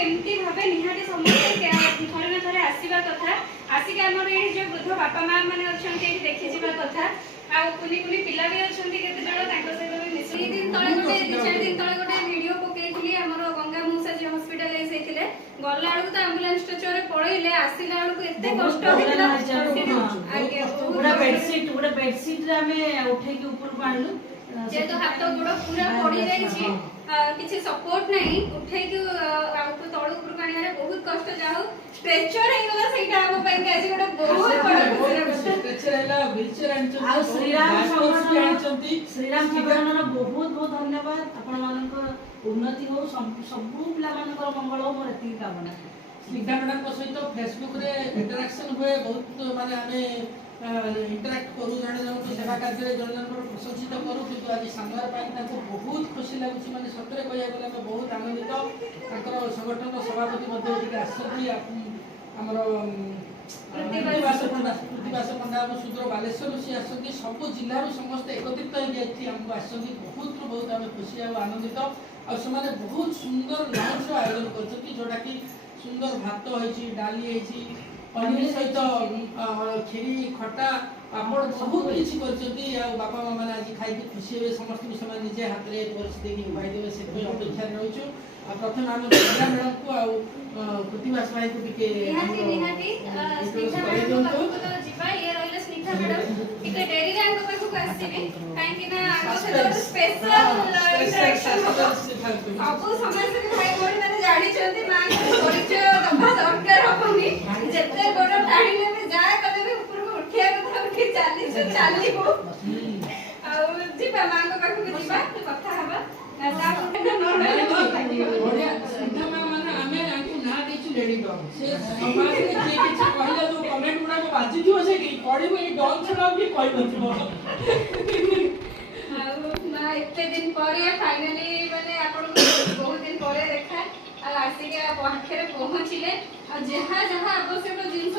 एमती भावे निहाती समस्त थरे ना थरे आसवा कथा आसिक आमर ये जो वृद्ध बापा माँ मैंने अच्छा देखी जावा कथा आ कुनी कुनी पिला भी अच्छा केते जण तांको सहित भी मिसि दिन तळे गोटे 2-4 दिन तळे गोटे वीडियो पकेइथिली हमर गंगा मुसा जे हॉस्पिटलाइज हेतिले गल्ला आलु तो एम्बुलेंस स्ट्रेचर रे पळैले आसिला आलु को एते कष्ट होइला पूरा बेडशीट रे हमें उठे के ऊपर पाणलु जे तो हाथ गोड़ पूरा पड़ी जाइछि किछि सपोर्ट नहीं उठे के आउको तळु ऊपर कानिया रे बहुत कष्ट जाऊ स्ट्रेचर हे गला सेटा हम पई के आज गोटे बहुत बड़ स्ट्रेचर हैला व्हीलचेयर आनचो आ श्रीराम जीवनर बहुत बहुत धन्यवाद आपण मानकर उन्नति हो सब पिला मानकर मंगल हो मोर एति कामना स्निग्धा मैडम को सहित फेसबुक रे इंटरेक्शन हुए बहुत माने हमें इंटरेक्ट करू जाने जन सेवा कार्य जन जन प्रशंसित करू किंतु आज सामने पाई ताको बहुत खुशी लागुची माने सतरे कहया गले हम बहुत आनंदित ताकर संगठन सभापति मध्ये एटिके आसती हमर प्रतिभास पंडा सुद्र बालेश्वर से आसती सब जिल्ला समस्त एकत्रित हो जाती हमको आसती बहुत बहुत आम खुशी और आनंदित और से बहुत सुंदर लंच आयोजन कर जोटा कि सुंदर भात होइछि डाली होइछि पनीर सहित खीरी खटा पापड़ बहुत किसी कर बापा माँ मैंने आज खाई खुशी हे समस्त विषय निजे हाथ में परिस्थिति की उपाय देवे से अपेक्षा रही प्रथम आम गंगा मैडम को आ प्रतिभास भाई को टिके लेडी डॉग से समाज में जे किछ कहला जो कमेंट गुडा को बाजी थियो से कि पड़िबो ए डॉग छडा भी कहि नथिबो ना इतने दिन पर फाइनली माने आपण बहुत दिन पर देखा आ आसिके पाखरे पहुंचले आ जहां जहां आवश्यक जिंस